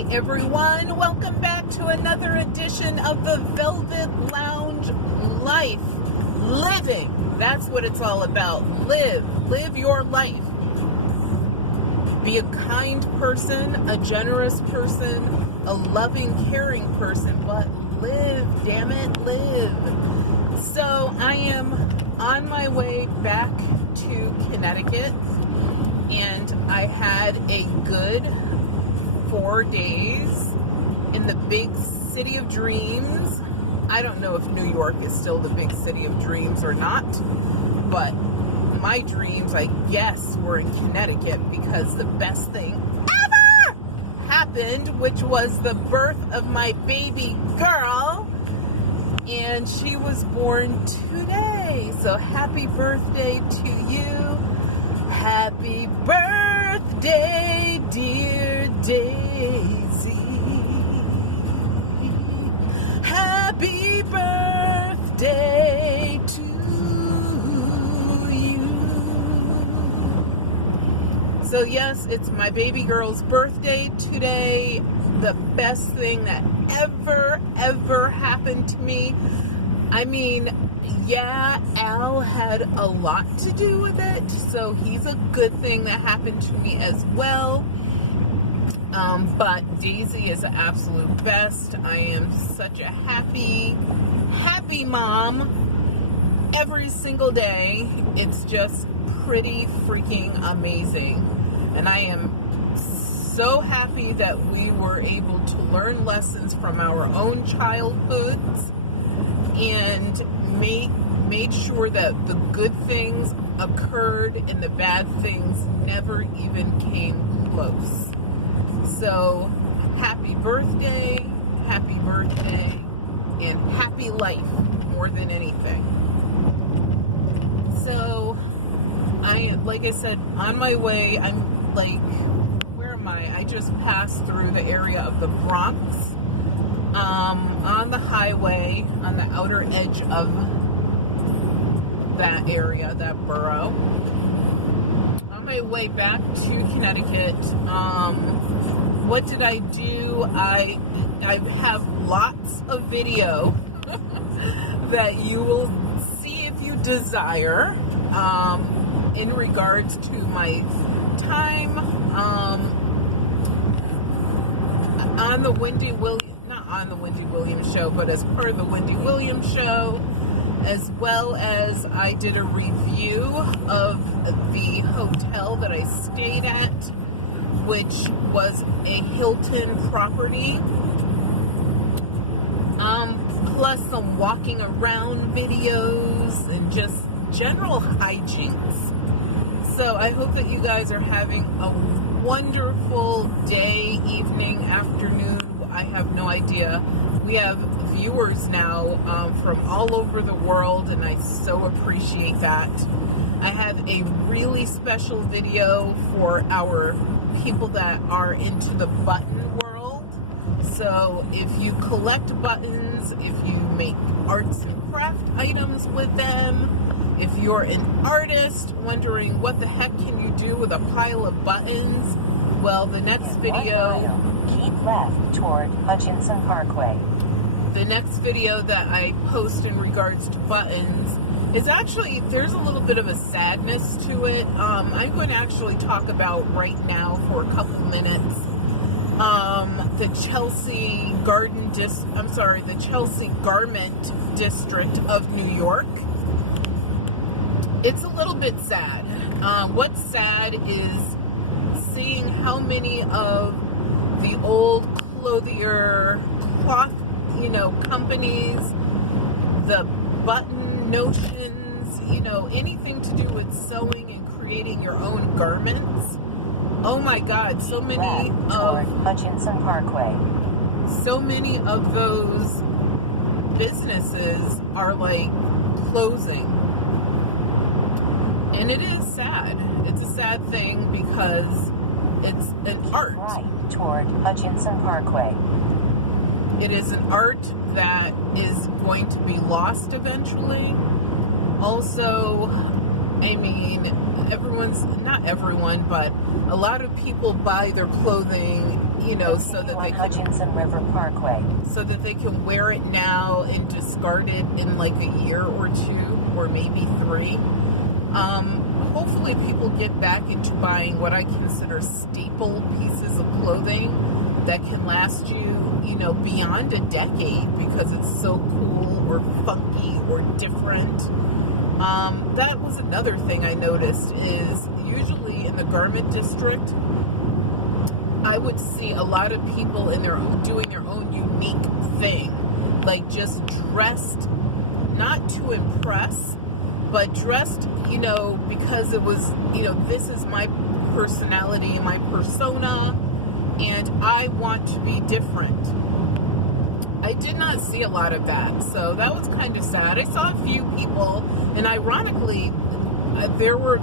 Hi everyone, welcome back to another edition of the Velvet Lounge Life. Living, that's what it's all about. Live your life. Be a kind person, a generous person, a loving, caring person, but live, damn it, live. So I am on my way back to Connecticut, and I had a good 4 days in the big city of dreams. I don't know if New York is still the big city of dreams or not, but my dreams, I guess, were in Connecticut because the best thing ever happened, which was the birth of my baby girl, and she was born today. So happy birthday to you. Happy birthday, dear Daisy. Happy birthday to you. So yes, it's my baby girl's birthday today. The best thing that ever happened to me. I mean, yeah, Al had a lot to do with it, so he's a good thing that happened to me as well. But Daisy is the absolute best. I am such a happy mom every single day. It's just pretty freaking amazing. And I am so happy that we were able to learn lessons from our own childhoods and made sure that the good things occurred and the bad things never even came close. So happy birthday, and happy life more than anything. So like I said, on my way, I'm like, where am I? I just passed through the area of the Bronx, on the highway, on the outer edge of that area, that borough. On my way back to Connecticut, what did I do? I have lots of video that you will see if you desire, in regards to my time on the Wendy Williams show, but as part of the Wendy Williams show, as well as I did a review of the hotel that I stayed at, which was a Hilton property, plus some walking around videos and just general hijinks. So I hope that you guys are having a wonderful day, evening, afternoon. I have no idea. We have viewers now from all over the world, and I so appreciate that. I have a really special video for our people that are into the button world. So if you collect buttons, if you make arts and craft items with them, if you're an artist wondering what the heck can you do with a pile of buttons, well, the next video, keep left toward Hutchinson Parkway. The next video that I post in regards to buttons is actually, there's a little bit of a sadness to it. I'm going to actually talk about right now for a couple minutes the Chelsea Garment District of New York. It's a little bit sad. What's sad is seeing how many of the old cloth, companies, the button notions, anything to do with sewing and creating your own garments. Oh my God, so many of Hutchinson Parkway. So many of those businesses are like closing. And it is sad. It's a sad thing because it's an art. Right toward Hutchinson Parkway. It is an art that is going to be lost eventually. Also, I mean, not everyone, but a lot of people buy their clothing, so that they Hutchinson River Parkway. so that they can wear it now and discard it in like a year or two, or maybe 3. Hopefully people get back into buying what I consider staple pieces of clothing that can last you, beyond a decade because it's so cool or funky or different. That was another thing I noticed is usually in the garment district, I would see a lot of people doing their own unique thing, like just dressed not to impress, but dressed, because it was, this is my personality and my persona, and I want to be different. I did not see a lot of that, so that was kind of sad. I saw a few people, and ironically, there were,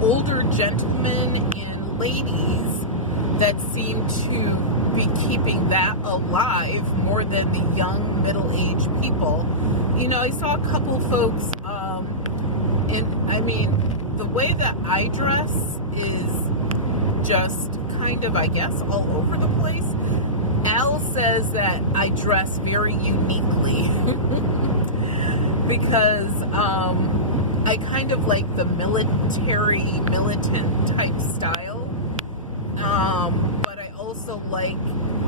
older gentlemen and ladies that seemed to be keeping that alive more than the young, middle-aged people. I saw a couple folks, and I mean, the way that I dress is just kind of, I guess, all over the place. Al says that I dress very uniquely because I kind of like the militant type style. But I also like,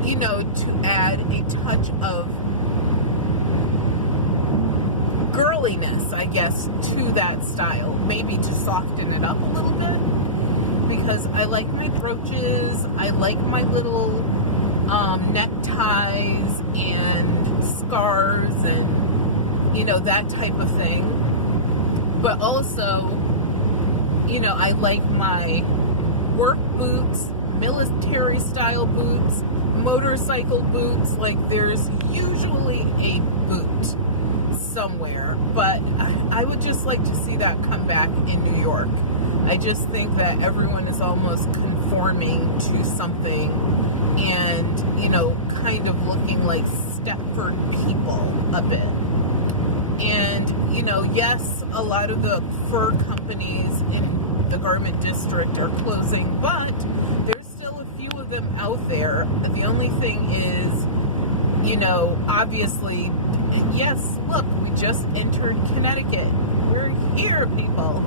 to add a touch of girliness, I guess, to that style. Maybe to soften it up a little bit. Because I like my brooches, I like my little neckties and scarves and, that type of thing. But also, I like my work boots, military style boots, motorcycle boots. Like there's usually a boot somewhere, but I would just like to see that come back in New York. I just think that everyone is almost conforming to something and, kind of looking like Stepford people a bit. And, yes, a lot of the fur companies in the garment district are closing, but there's still a few of them out there. The only thing is, obviously, yes, look, we just entered Connecticut. We're here, people.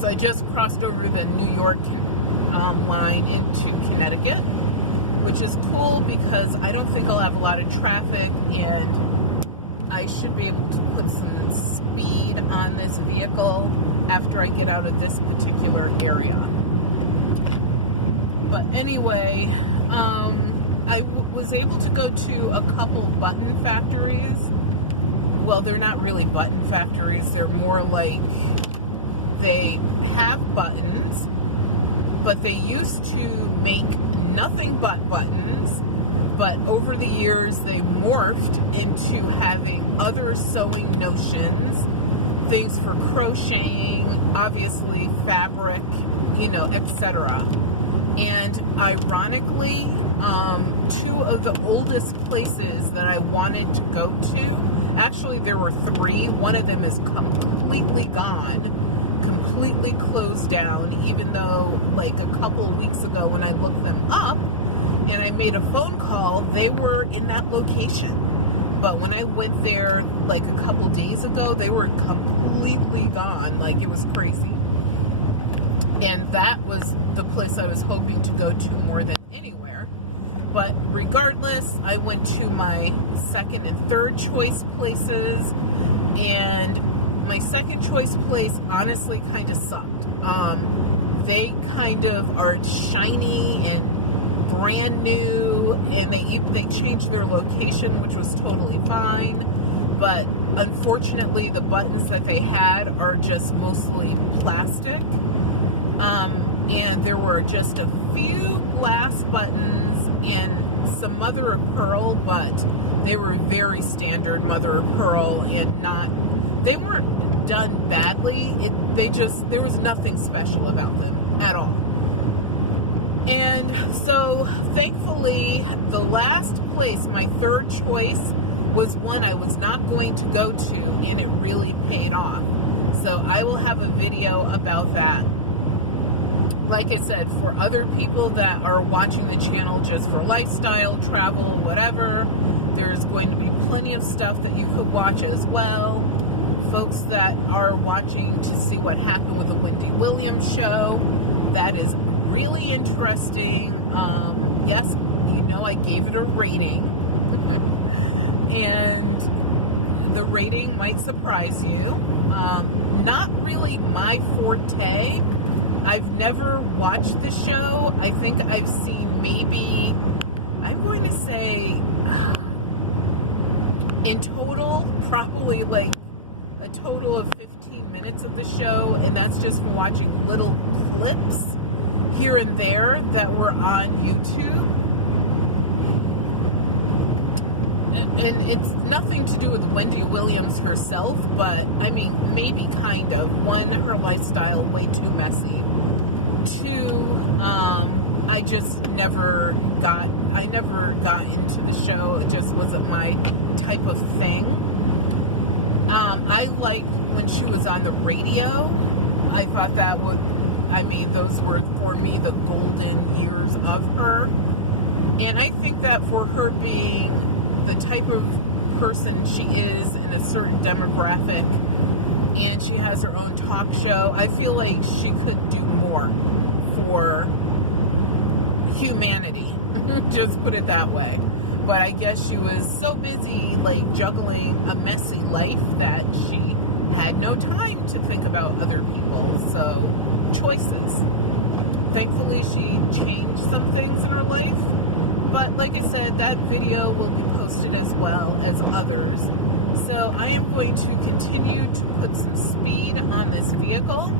So I just crossed over the New York line into Connecticut, which is cool because I don't think I'll have a lot of traffic, and I should be able to put some speed on this vehicle after I get out of this particular area. But anyway, I was able to go to a couple button factories. Well, they're not really button factories. They're more like they have buttons, but they used to make nothing but buttons. But over the years, they morphed into having other sewing notions, things for crocheting, obviously fabric, etc. And ironically, 2 of the oldest places that I wanted to go to, actually there were 3. One of them is completely gone, completely closed down, even though like a couple of weeks ago when I looked them up and I made a phone call, they were in that location. But when I went there like a couple days ago, they were completely gone. Like it was crazy. And that was the place I was hoping to go to more than anywhere. But regardless, I went to my second and third choice places, and my second choice place honestly kind of sucked. They kind of are shiny and brand new, and they changed their location, which was totally fine. But unfortunately, the buttons that they had are just mostly plastic. And there were just a few glass buttons and some mother of pearl, but they were very standard mother of pearl, and they weren't done badly. There was nothing special about them at all. And so thankfully, the last place, my third choice, was one I was not going to go to, and it really paid off. So I will have a video about that. Like I said, for other people that are watching the channel just for lifestyle, travel, whatever, there's going to be plenty of stuff that you could watch as well. Folks that are watching to see what happened with the Wendy Williams show, that is really interesting. Yes, you know I gave it a rating. And the rating might surprise you. Not really my forte. I've never watched the show. I think I've seen maybe, I'm going to say, in total, probably like a total of 15 minutes of the show, and that's just from watching little clips here and there that were on YouTube. And it's nothing to do with Wendy Williams herself, but I mean, maybe kind of. One, her lifestyle way too messy. Two, I never got into the show. It just wasn't my type of thing. I liked when she was on the radio. I thought that those were, for me, the golden years of her. And I think that for her being the type of person she is in a certain demographic, and she has her own talk show, I feel like she could do more for humanity. Just put it that way. But I guess she was so busy like juggling a messy life that she had no time to think about other people. So, choices. Thankfully, she changed some things in her life. But like I said, that video will be posted as well as others. So I am going to continue to put some speed on this vehicle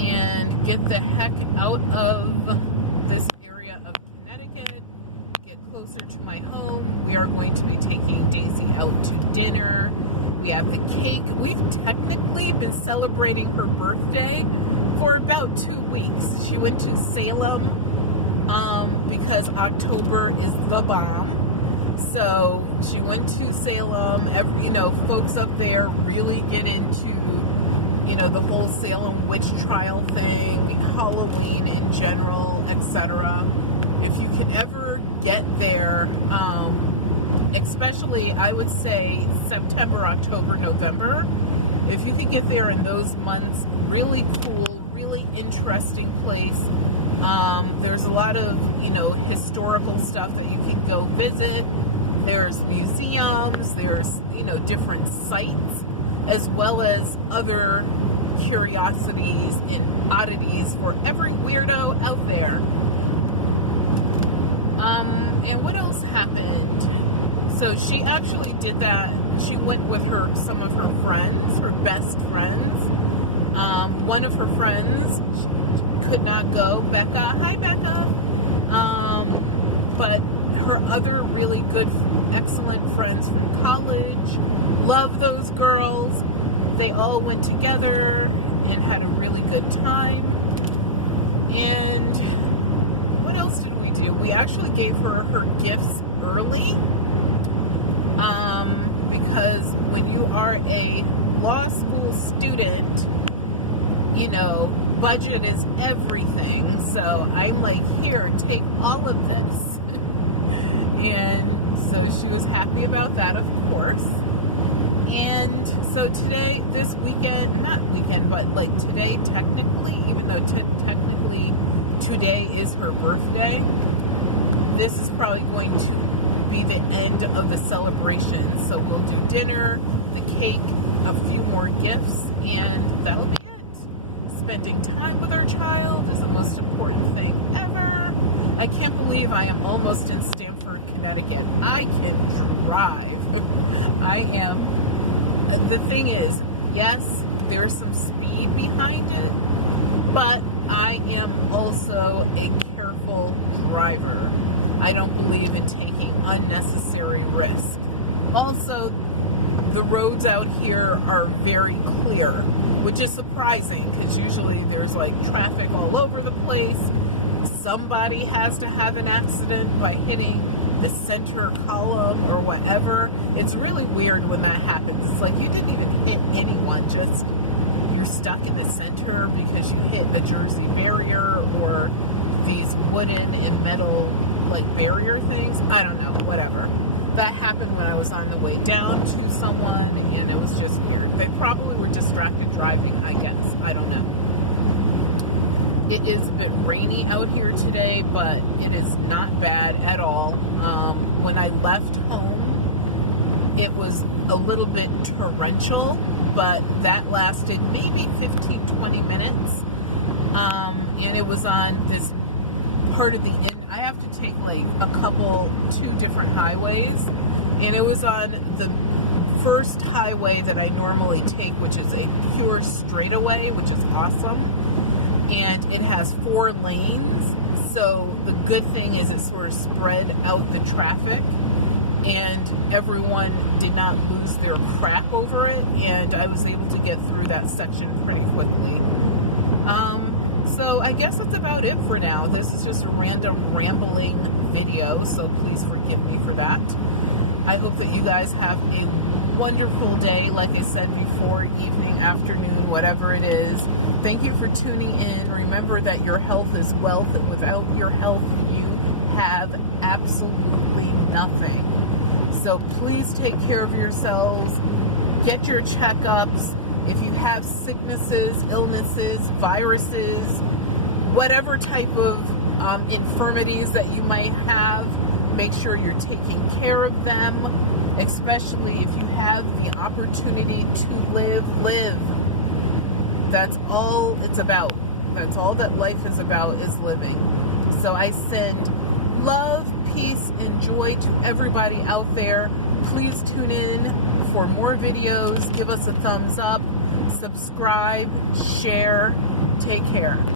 and get the heck out of this area of Connecticut, get closer to my home. We are going to be taking Daisy out to dinner. We have the cake. We've technically been celebrating her birthday for about 2 weeks. She went to Salem because October is the bomb. So she went to Salem. Folks up there really get into, the whole Salem witch trial thing, Halloween in general, etc. If you can ever get there, especially I would say September, October, November, if you can get there in those months, really cool, really interesting place. There's a lot of, historical stuff that you can go visit. There's museums, there's, different sites, as well as other curiosities and oddities for every weirdo out there. And what else happened? So she actually did that. She went with some of her friends, her best friends. One of her friends could not go, Becca. Hi, Becca. But her other really good, excellent friends from college, love those girls. They all went together and had a really good time. And what else did we do? We actually gave her gifts early, because when you are a law school student, budget is everything. So I'm like, here, take all of this. And so she was happy about that, of course. And so today, this weekend, not weekend, but like today, technically, even though technically today is her birthday, this is probably going to be the end of the celebration. So we'll do dinner, the cake, a few more gifts, and that'll be it. Spending time with our child is the most important thing ever. I can't believe I am almost in Stamford, Connecticut. I can drive. The thing is, yes, there's some speed behind it, but I am also a careful driver. I don't believe in taking unnecessary risks. Also, the roads out here are very clear, which is surprising because usually there's like traffic all over the place. somebody has to have an accident by hitting the center column or whatever. It's really weird when that happens. It's like you didn't even hit anyone, just you're stuck in the center because you hit a Jersey barrier or these wooden and metal like barrier things. I don't know, whatever. That happened when I was on the way down to someone, and it was just weird. They probably were distracted driving, I guess. I don't know. It is a bit rainy out here today, but it is not bad at all. When I left home, it was a little bit torrential, but that lasted maybe 15-20 minutes. And it was on this part of the I have to take like two different highways, and it was on the first highway that I normally take, which is a pure straightaway, which is awesome, and it has 4 lanes. So the good thing is it sort of spread out the traffic, and everyone did not lose their crap over it, and I was able to get through that section pretty quickly. So I guess that's about it for now. This is just a random rambling video, so please forgive me for that. I hope that you guys have a wonderful day, like I said before, evening, afternoon, whatever it is. Thank you for tuning in. Remember that your health is wealth, and without your health, you have absolutely nothing. So please take care of yourselves. Get your checkups. If you have sicknesses, illnesses, viruses, whatever type of infirmities that you might have, make sure you're taking care of them, especially if you have the opportunity to live. That's all it's about. That's all that life is about, is living. So I send love, peace, and joy to everybody out there. Please tune in for more videos. Give us a thumbs up, subscribe, share. Take care.